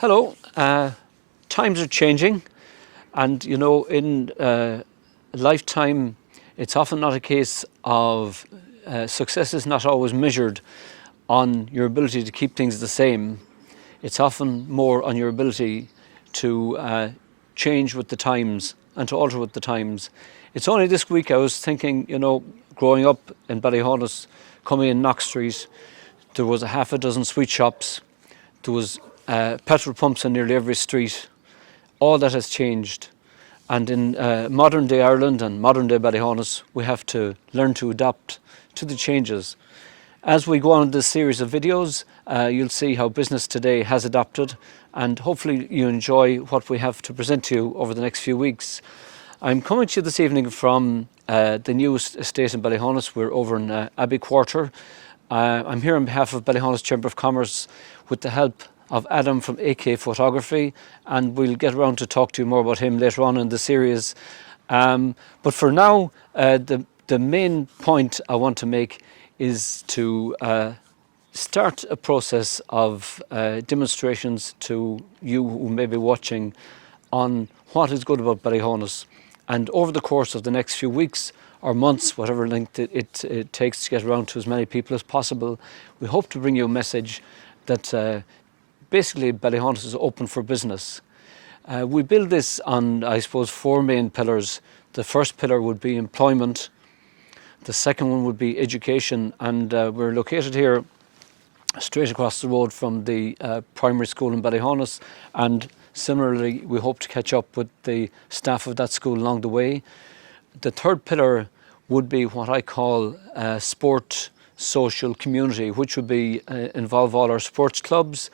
Hello. Times are changing, and in a lifetime, it's often not a case of success is not always measured on your ability to keep things the same. It's often more on your ability to change with the times and to alter with the times. It's only this week I was thinking, growing up in Ballyhaunis, coming in Knox Street, there was a half a dozen sweet shops. There was petrol pumps on nearly every street. All that has changed. And in modern day Ireland and modern day Ballyhaunis, we have to learn to adapt to the changes. As we go on this series of videos, you'll see how business today has adapted, and hopefully you enjoy what we have to present to you over the next few weeks. I'm coming to you this evening from the new estate in Ballyhaunis. We're over in Abbey Quarter. I'm here on behalf of Ballyhaunis Chamber of Commerce with the help of Adam from AK Photography, and we'll get around to talk to you more about him later on in the series. But for now, the main point I want to make is to start a process of demonstrations to you who may be watching on what is good about Ballyhaunis. And over the course of the next few weeks or months, whatever length it takes to get around to as many people as possible, we hope to bring you a message that basically Ballyhaunis is open for business. We build this on, I suppose, four main pillars. The first pillar would be employment. The second one would be education, and we're located here straight across the road from the primary school in Ballyhaunis, and similarly we hope to catch up with the staff of that school along the way. The third pillar would be what I call sport, social, community, which would be involve all our sports clubs,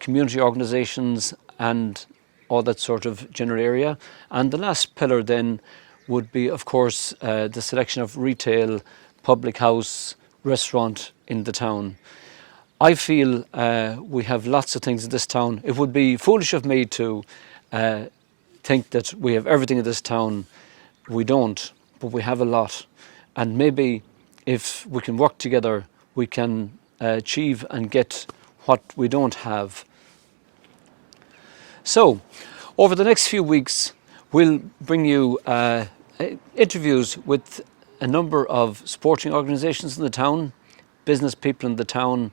community organisations and all that sort of general area. And the last pillar then would be, of course, the selection of retail, public house, restaurant in the town. I feel we have lots of things in this town. It would be foolish of me to think that we have everything in this town. We don't, but we have a lot. And maybe if we can work together, we can achieve and get what we don't have. So, over the next few weeks, we'll bring you interviews with a number of sporting organisations in the town, business people in the town,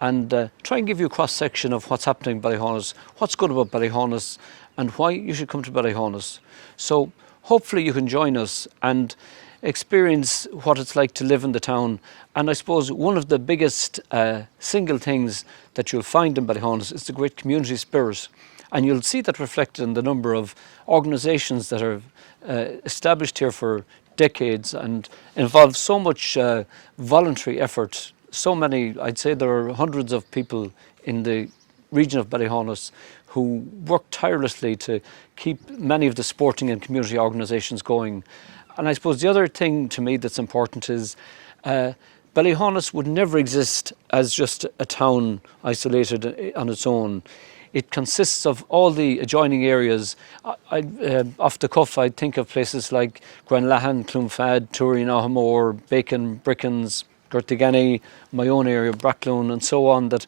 and try and give you a cross-section of what's happening in Ballyhaunis, what's good about Ballyhaunis, and why you should come to Ballyhaunis. So, hopefully you can join us and experience what it's like to live in the town. And I suppose one of the biggest single things that you'll find in Ballyhaunis is the great community spirit. And you'll see that reflected in the number of organisations that are established here for decades and involve so much voluntary effort. So many, I'd say there are hundreds of people in the region of Ballyhaunis who work tirelessly to keep many of the sporting and community organisations going. And I suppose the other thing to me that's important is Ballyhaunis would never exist as just a town isolated on its own. It consists of all the adjoining areas. Off the cuff, I'd think of places like Granlahan, Clonfad, Turin, Ahamore, Bacon, Brickens, Gertigany, my own area, Bracklown, and so on, that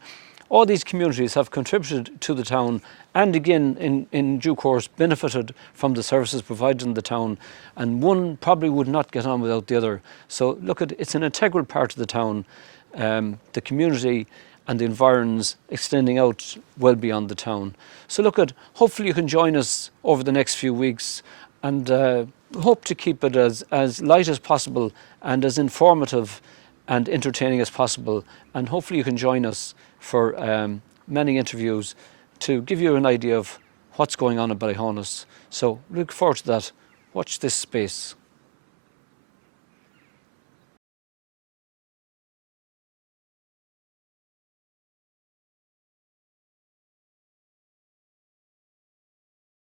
all these communities have contributed to the town and again, in due course, benefited from the services provided in the town, and one probably would not get on without the other. So look, it's an integral part of the town, the community and the environs extending out well beyond the town. So look, hopefully you can join us over the next few weeks, and hope to keep it as light as possible and as informative and entertaining as possible. And hopefully you can join us for many interviews to give you an idea of what's going on in Ballyhaunis. So look forward to that. Watch this space.